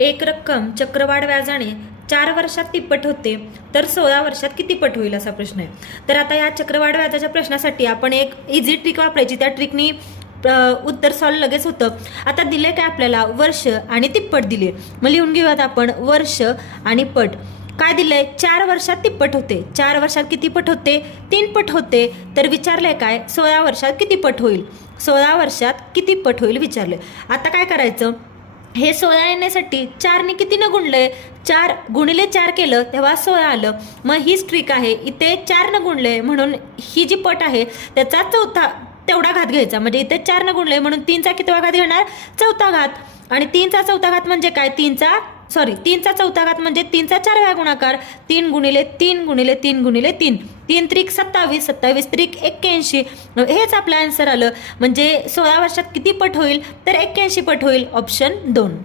एक रक्कम चक्रवाढ व्याजाने 4 वर्षात तिप्पट होते तर 16 वर्षात किती पट होईल असा प्रश्न आहे। तर आता या चक्रवाढ व्याजाच्या प्रश्नासाठी आपण एक इझी ट्रिक वापरायची, त्या ट्रिकनी उत्तर सॉल्व लगेच होतं। आता दिले काय आपल्याला, वर्ष आणि तिप्पट दिले। मग लिहून घेऊयात आपण वर्ष आणि पट। काय दिलंय, 4 वर्षात तिप्पट होते। 4 वर्षात किती पट होते, 3 पट होते। तर विचारलंय काय, 16 वर्षात किती पट होईल, 16 वर्षात किती पट होईल विचारले। आता काय करायचं, हे 16 येण्यासाठी 4ने किती न गुणलंय, 4 गुणिले 4 केलं तेव्हा 16 आलं। मग हीच ट्रिक आहे, इथे 4 न गुणले म्हणून ही जी पट आहे त्याचा चौथा तेवढा घात घ्यायचा। म्हणजे इथे 4 न गुणले म्हणून 3चा कितवा घात घेणार, चौथा घात। आणि 3चा चौथा घात म्हणजे काय, 3चा चौथा घात म्हणजे 3चा 4 वेळा गुणाकार। 3 गुणिले 3 गुणिले 3 गुणिले 3, 3 त्रिक 27, 27 त्रिक 81। हेच आपलं आन्सर आलं। म्हणजे 16 वर्षात किती पट होईल, तर 81 पट होईल। ऑप्शन 2।